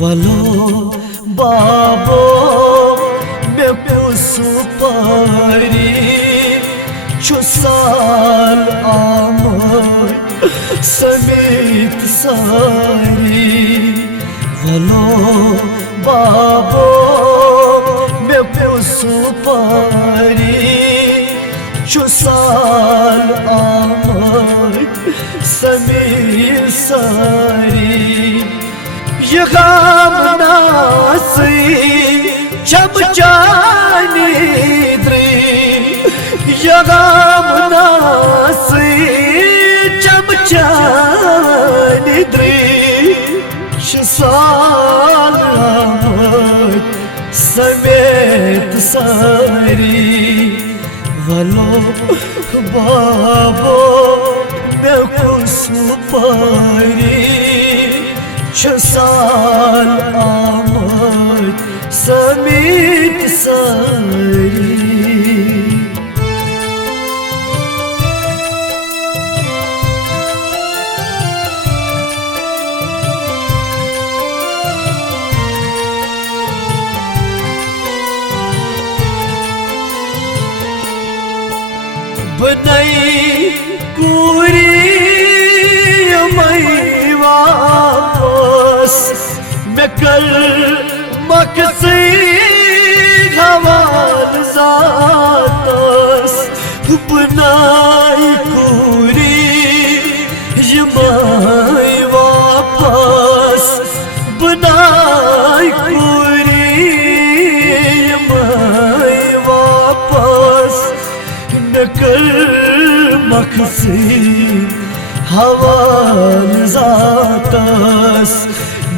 Valo babo me pusupari Chusal amar samit sari Valo babo me pusupari Chusal amar samit sari Ye gam nasib jab jani dri Ye gam nasib jab jani dri Shisal amat samet sari Valo babo me kusupari Chasal amat samit sari Banai kuri mai वापस मैं कल मकसी हवाल जातस बनाई पूरी यमाई वापस बनाई पूरी यमाई वापस मैं कल मकसी हवाल जातस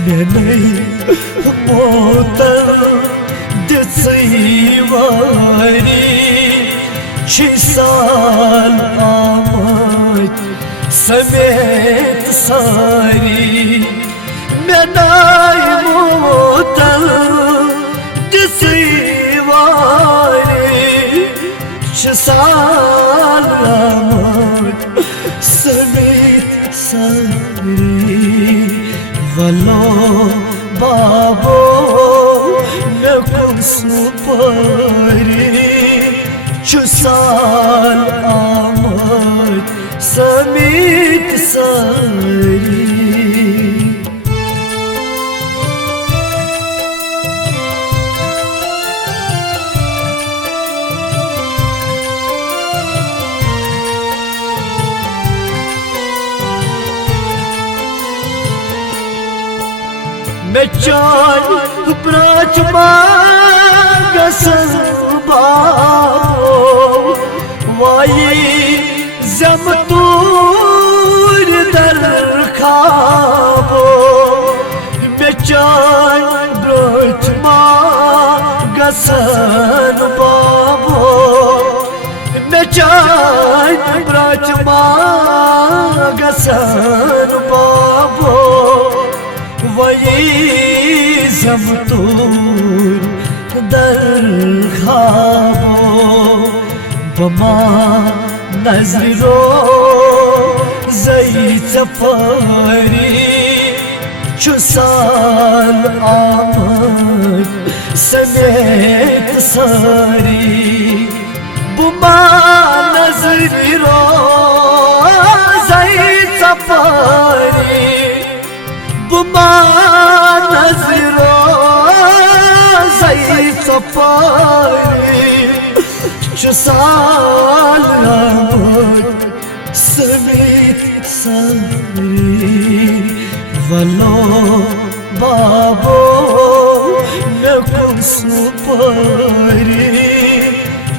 नहीं मोतर दिसवारी शिसाल आमद समेत सारी नहीं मोतर दिसवारी शिसाल आमद समेत सारी Valo babo me kusupari Chusal amat samit sari मैं चाल प्राच मागसन बाबो वाई जमतूर दर खाबो मैं चाल प्राच मागसन बाबो मैं चाल प्राच मागसन बाबो वही जमतूर दर खाबो बमा नजरो जई चफरी चुसाल आमद समेत सारी बमा नजरो जई चफरी Buma naziro zay safari Chusal amat samit sari Valo babo me kusupari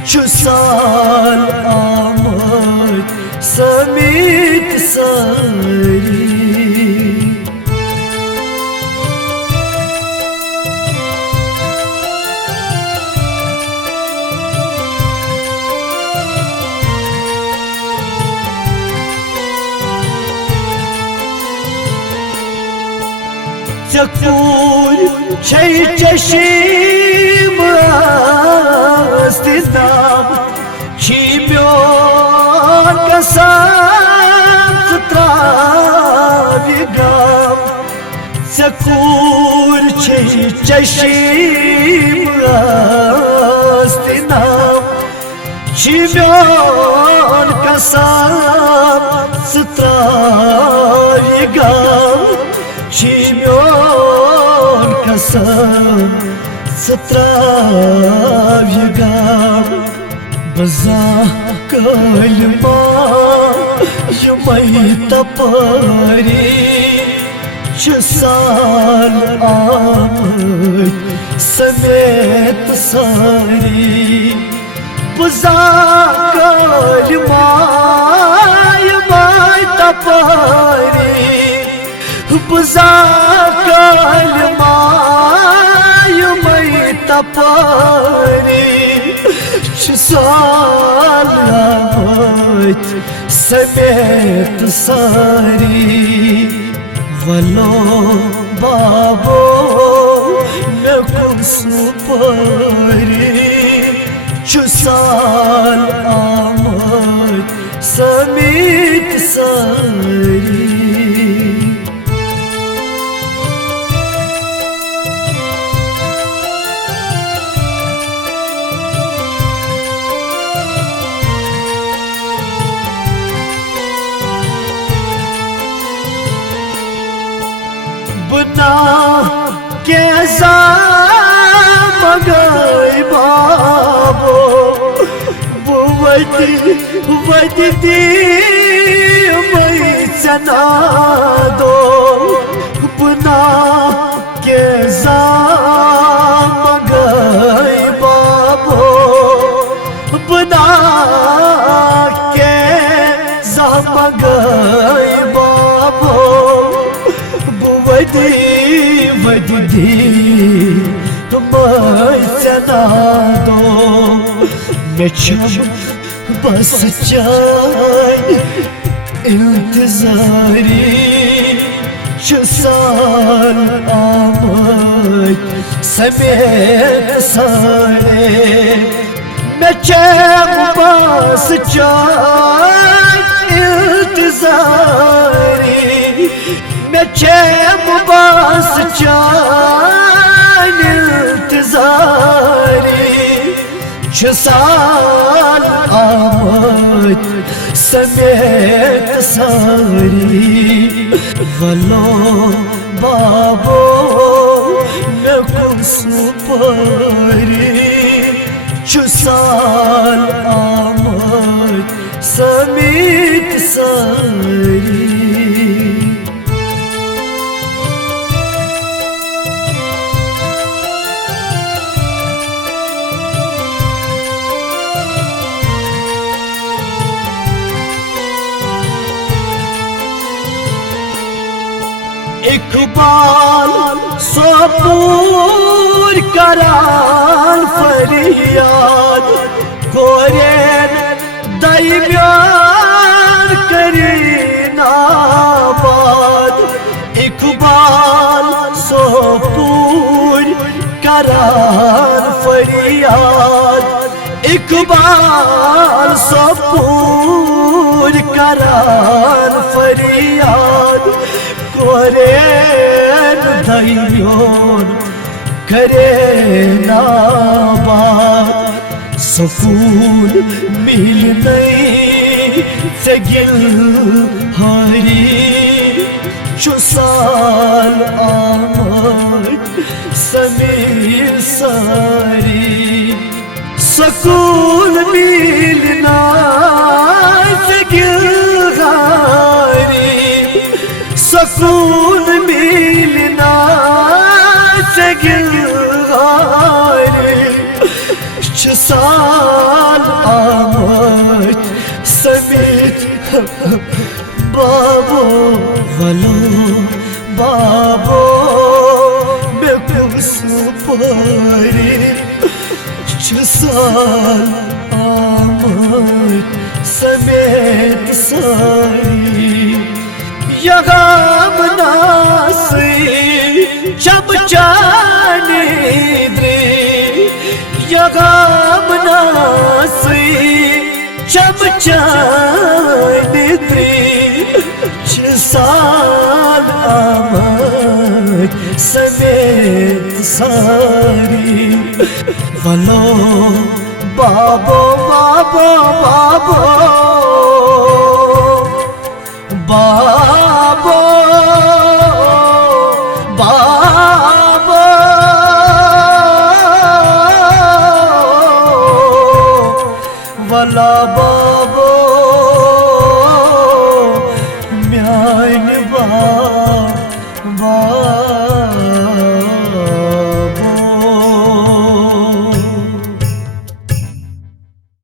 Chusal amat samit sari Çakur çay çeşim astidam Kimyon kasam travi gam Çakur चशीम नाम मियोन कसम सत्राय गम मियोन कसम सत्राय गम बजा कलमा यमई तपरी साल आमद समेत सारी बजा कलमा यमई तपरी बजा कलमा यमई तपरी साल आमद समेत सारी वलो बाबो मैं सुपारी साल आमद समेत सारी बना कैसा मगई बाबो वो वजती मई सना दो बना कैसा मगई बाबो बना कैसा मगई बाबो वदी मना दो मैं बस चाय इंतजारी साल आमद समेत सारे मैं बस चाय इंतजारी मैं बस चाय इंतजारी साल आमद समेत सारी वलो बाबो मैं सुपारी साल आमद समेत सारी इकबाल सोपूर कराल फरियाद कोरेन दईब्यान करीनाबाद इकबाल सोपूर कराल फरियाद इकबाल सोपूर कराल फरियाद कोरेन दईब्यान करीनाबाद सुकून मिल नहीं सगिल हरी साल आमद समेत सारी सुकून मिलना सगिल हरी सुकून मिलना सगिल हरी साल आमद समेत बाबो वलो बाबो मैं सुपारी साल आमद समेत सारी यहाँ मनासी चमचाने दे यहाँ मनासी चमचाने दे साल आमद समेत सारी वलो बाबो बाबो बाबो बाबो बाबो वला बाबो म्यान